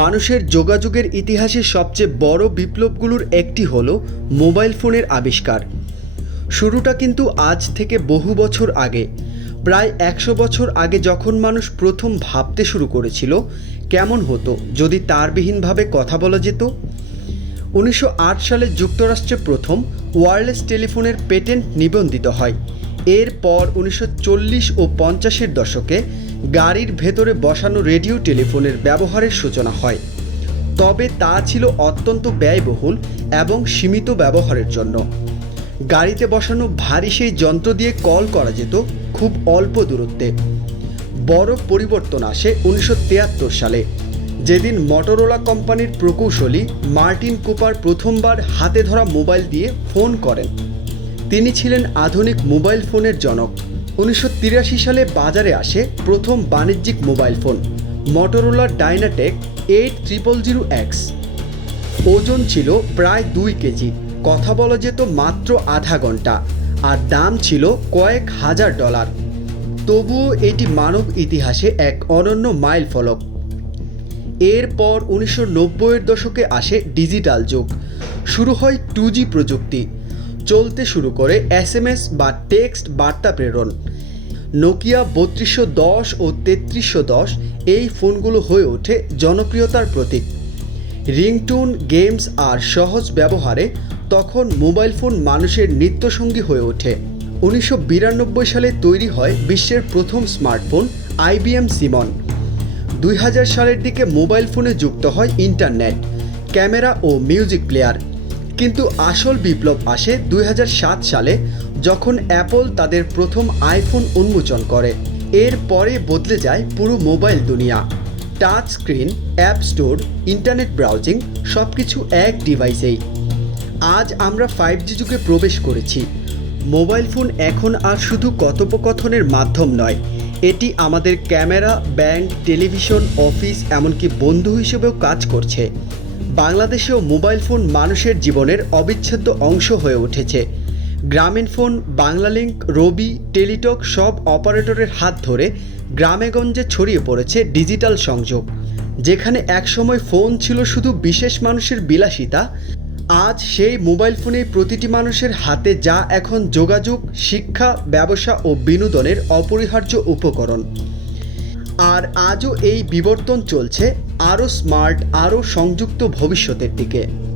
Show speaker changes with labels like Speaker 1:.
Speaker 1: মানুষের যোগাযোগের ইতিহাসে সবচেয়ে বড় বিপ্লবগুলোর একটি হল মোবাইল ফোনের আবিষ্কার। শুরুটা কিন্তু আজ থেকে বহু বছর আগে। প্রায় একশো বছর আগে যখন মানুষ প্রথম ভাবতে শুরু করেছিল, কেমন হতো যদি তারবিহীনভাবে কথা বলা যেত? উনিশশো আট সালে যুক্তরাষ্ট্রে প্রথম ওয়ারলেস টেলিফোনের পেটেন্ট নিবন্ধিত হয়। এরপর উনিশশো চল্লিশ ও পঞ্চাশের দশকে গাড়ির ভেতরে বসানো রেডিও টেলিফোনের ব্যবহারের সূচনা হয়। তবে তা ছিল অত্যন্ত ব্যয়বহুল এবং সীমিত ব্যবহারের জন্য। গাড়িতে বসানো ভারী সেই যন্ত্র দিয়ে কল করা যেত খুব অল্প দূরত্বে। বড় পরিবর্তন আসে উনিশশো তিয়াত্তর সালে, যেদিন মটোরোলা কোম্পানির প্রকৌশলী মার্টিন কুপার প্রথমবার হাতে ধরা মোবাইল দিয়ে ফোন করেন। তিনি ছিলেন আধুনিক মোবাইল ফোনের জনক। উনিশশো তিরাশি সালে বাজারে আসে প্রথম বাণিজ্যিক mobile phone Motorola DynaTAC eight triple zero X. ওজন ছিল প্রায় দুই কেজি, কথা বলা যেত মাত্র আধা ঘণ্টা, আর দাম ছিল কয়েক হাজার ডলার। তবুও এটি মানব ইতিহাসে এক অনন্য মাইল ফলক। এরপর উনিশশো নব্বইয়ের দশকে আসে ডিজিটাল যুগ। শুরু হয় টু প্রযুক্তি। চলতে শুরু করে এস এম এস বা টেক্সট বার্তা প্রেরণ। নোকিয়া বত্রিশশো দশ ও তেত্রিশশো দশ এই ফোনগুলো হয়ে ওঠে জনপ্রিয়তার প্রতীক। রিংটুন গেমস আর সহজ ব্যবহারে তখন মোবাইল ফোন মানুষের নিত্যসঙ্গী হয়ে ওঠে। উনিশশো বিরানব্বই সালে তৈরি হয় বিশ্বের প্রথম স্মার্টফোন আইবিএম সিমন। দুই হাজার সালের দিকে মোবাইল ফোনে যুক্ত হয় ইন্টারনেট, ক্যামেরা ও মিউজিক প্লেয়ার। কিন্তু আসল বিপ্লব আসে দুই হাজার সাত সালে, যখন অ্যাপল তাদের প্রথম আইফোন উন্মোচন করে। এর পরে বদলে যায় পুরো মোবাইল দুনিয়া। Touch screen, app store, internet browsing সব কিছু এক ডিভাইসেই। আজ আমরা ফাইভ জি যুগে প্রবেশ করেছি। মোবাইল ফোন এখন আর শুধু কথোপকথনের মাধ্যম নয়, এটি আমাদের ক্যামেরা, ব্যাংক, টেলিভিশন, অফিস, এমনকি বন্ধু হিসেবেও কাজ করছে। বাংলাদেশেও মোবাইল ফোন মানুষের জীবনের অবিচ্ছেদ্য অংশ হয়ে উঠেছে। গ্রামীণ ফোন, বাংলালিংক, রবি, টেলিটক সব অপারেটরের হাত ধরে গ্রামেগঞ্জে ছড়িয়ে পড়েছে ডিজিটাল সংযোগ। যেখানে একসময় ফোন ছিল শুধু বিশেষ মানুষের বিলাসিতা, আজ সেই মোবাইল ফোনে প্রতিটি মানুষের হাতে যা এখন যোগাযোগ, শিক্ষা, ব্যবসা ও বিনোদনের অপরিহার্য উপকরণ। আর আজও এই বিবর্তন চলছে আরও স্মার্ট আরও সংযুক্ত ভবিষ্যতের দিকে।